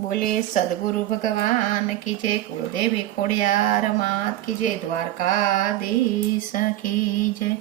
बोले सदगुरु भगवान की जय, कुलदेवी खोड़ियार मात की जय, द्वारकाधीश की जय।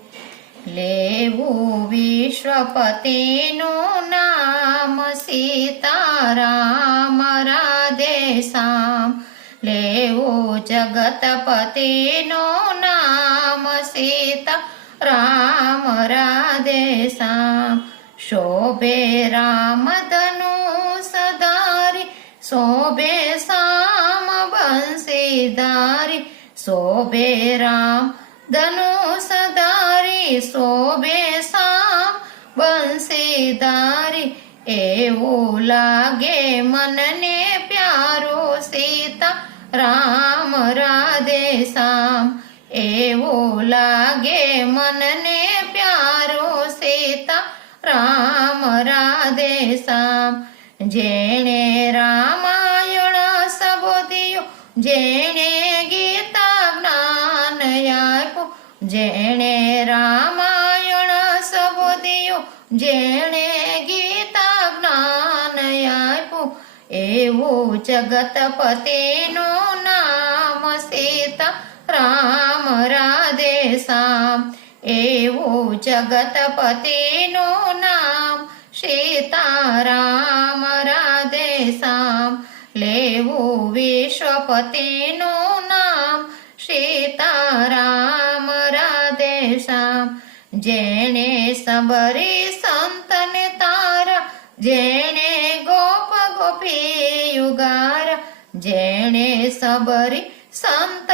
लेवू विश्वपति नो नाम सीताराम राधे श्याम। लेवू जगतपति नो नाम सीता राम राधे श्याम। शोभे राम धनुष धारी, शोभे श्याम बंशीधारी। शोभे राम धनुष धारी, शोभे श्याम बंशीधारी। એવું લાગે મનને પ્યારો સીતા રામ રાધે શ્યામ। એવું લાગે મનને પ્યારો સીતા રામ રાધે શ્યામ। જેણે રામાયણ સંબોધ્યો, જેણે ગીતા જ્ઞાન આપ્યું। જેણે રામાયણ સંબોધ્યો, જેણે ગીતા જ્ઞાન આપ્યું। એવું જગતપતિનું નામ સીતા રામ રાધે શ્યામ। એવું જગતપતિનું નામ સીતારામ રાધે શ્યામ। લેવું વિશ્વપતિનું નામ સીતારામ રાધે શ્યામ। જેણે સંબરી સંતને તારા, જેણે ગોપ ગોપીયુગારા। જેણે સંબરી સંત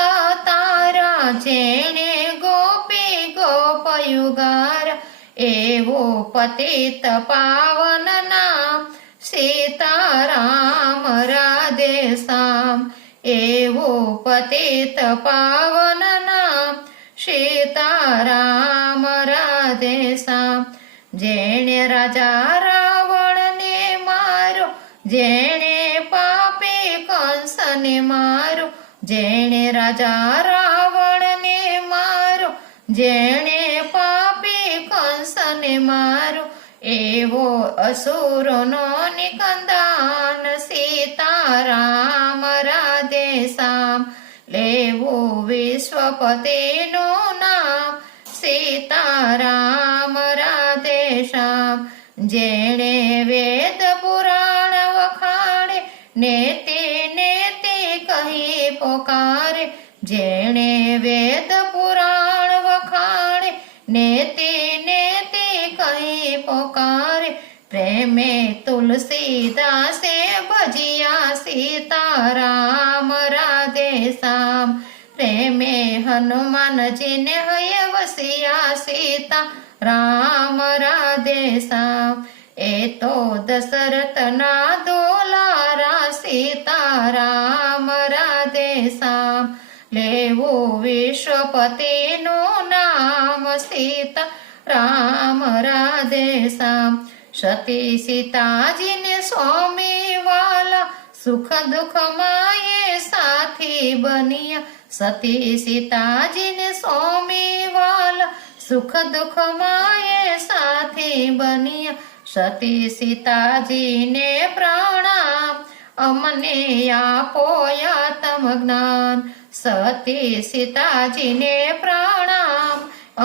તારા, જેણે ગોપી ગોપયુગારા। એવો પતિત પાવન નામ સીતારામ રાધે શ્યામ। એવો પતિત પાવન નામ સીતારામ રાધે શ્યામ। જેણે રાજા રાવણને મારો, જેણે પાપી કંસને મારો। જેણે રાજા રાવણને મારો, જેણે પાપી કંસને મારો। એવો અસુરોનો નિકંદન સીતારામ રાધે શ્યામ। લેવું વિશ્વપતિનું નામ સીતારામ રાધે શ્યામ। જેણે વેદ પુરાણ વખાણે, નેતિ નેતિ કહી પોકારે। જેણે વેદ પુરાણ વખાણે, નેતિ નેતિ કહી પોકારે। પ્રેમે તુલસીદાસે ભજિયા સીતારામ રાધે શ્યામ। પ્રેમે હનુમાનજીને હૈ વસિયા સીતા રામ રાધે શ્યામ। એ તો દશરથના દોલારા સીતારામ રાધે શ્યામ। લેવું વિશ્વપતિનું નામ સીતા રામ રાધે શ્યામ। સતી સીતાજીને સ્વામી વાલા, સુખ દુઃખ માયે સાથી બનિયા। સતી સીતાજીને સ્વામી વાલા, સુખ દુઃખ માયે સાથી બનિયા। સતી સીતાજીને પ્રણામ, અમને આપો આત્મ જ્ઞાન। સતી સીતાજીને પ્રણામ,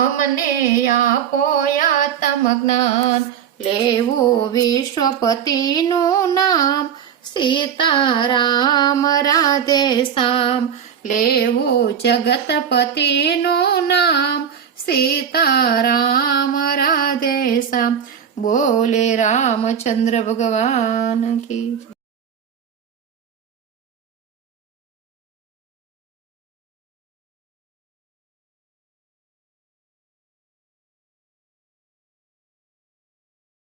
અમને આપો આત્મ જ્ઞાન। લેવું વિશ્વપતિનું નામ સીતારામ રાધે શ્યામ। લેવું જગતપતિનું નામ सीताराम राधे श्याम। बोले रामचंद्र भगवान की।